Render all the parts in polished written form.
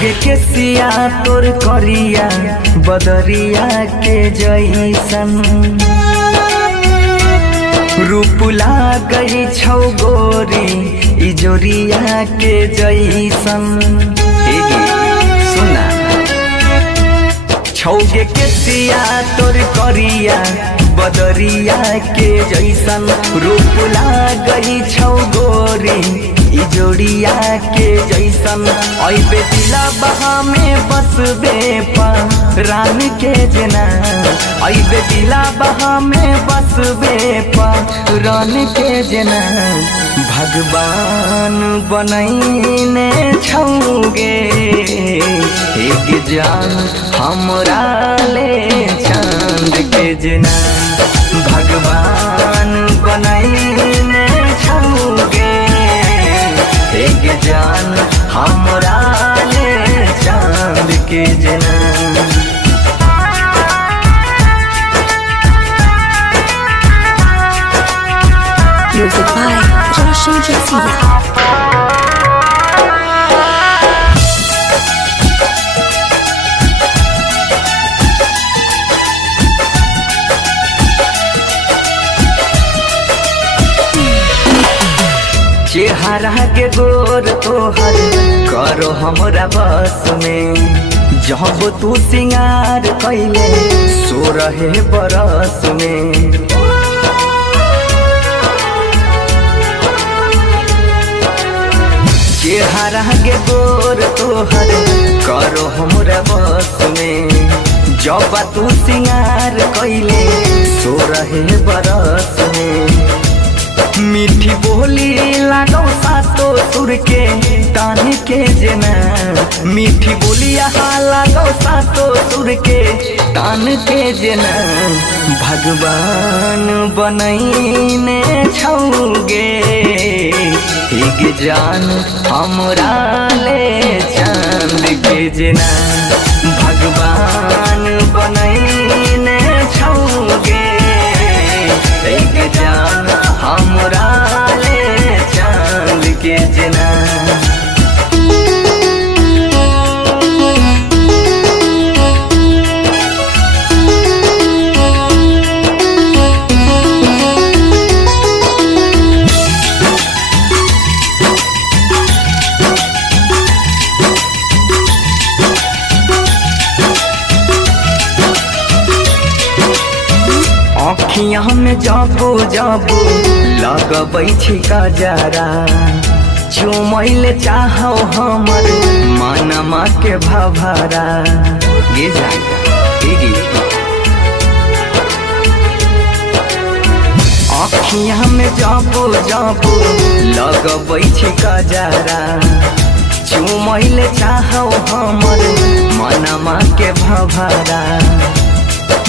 छौगे के सिया तोर करिया बदरिया के जैसन रूप लागई छौ गोरी इजोरिया के जैसन। सुना छौगे के सिया तोर करिया बदरिया के जैसन रूप लागई छौ गोरी इजोरिया के जैसन। ऐबे दिला बहा में बसबे रान के जना, ऐबे दिला बहा में बसबे रान के जना। भगवान बनैने छौगे एक जान हमरा ले चांद के जना। भगवान बनैने छौगे एक जान हमरा ले चांद के जना। Music by Roshan Jassida. चेहरा के गोर तोहर करो हमरा बस में, जब तू सिंगार कैले सो रहे बरस में। चेहरा के गोर तोहर करो हमरा बस में, जब तू सिंगार कैले सो रहे बरस में। मीठी बोली लागो सातो सुर के तान के जना, मीठी बोलिया लागो सातो सुर के तान के जना। भगवान बनैने छौगे एक जान हमरा ले चांद के जना। भगवान बनैने छौगे एक जान हमरा ले चांद के जना। अखियाँ में जाबो जाबो लगबै छिका जरा, चुमैले चाहो हमर मानमा के भभरा। गे जाएगा अखियाँ में जाबो जाबो लगबै छिका जरा, चुमैले चाहो हमर मानमा के भभरा।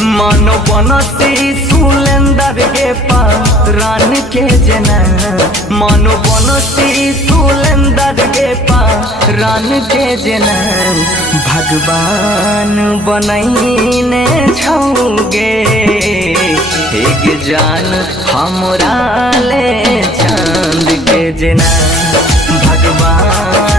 मानो बनसी सुलेंदर के रान के जना, मानो बनसी सुलेंदर के रान के जना। भगवान बनैने छौगे एक जान हमरा ले चांद के जना। भगवान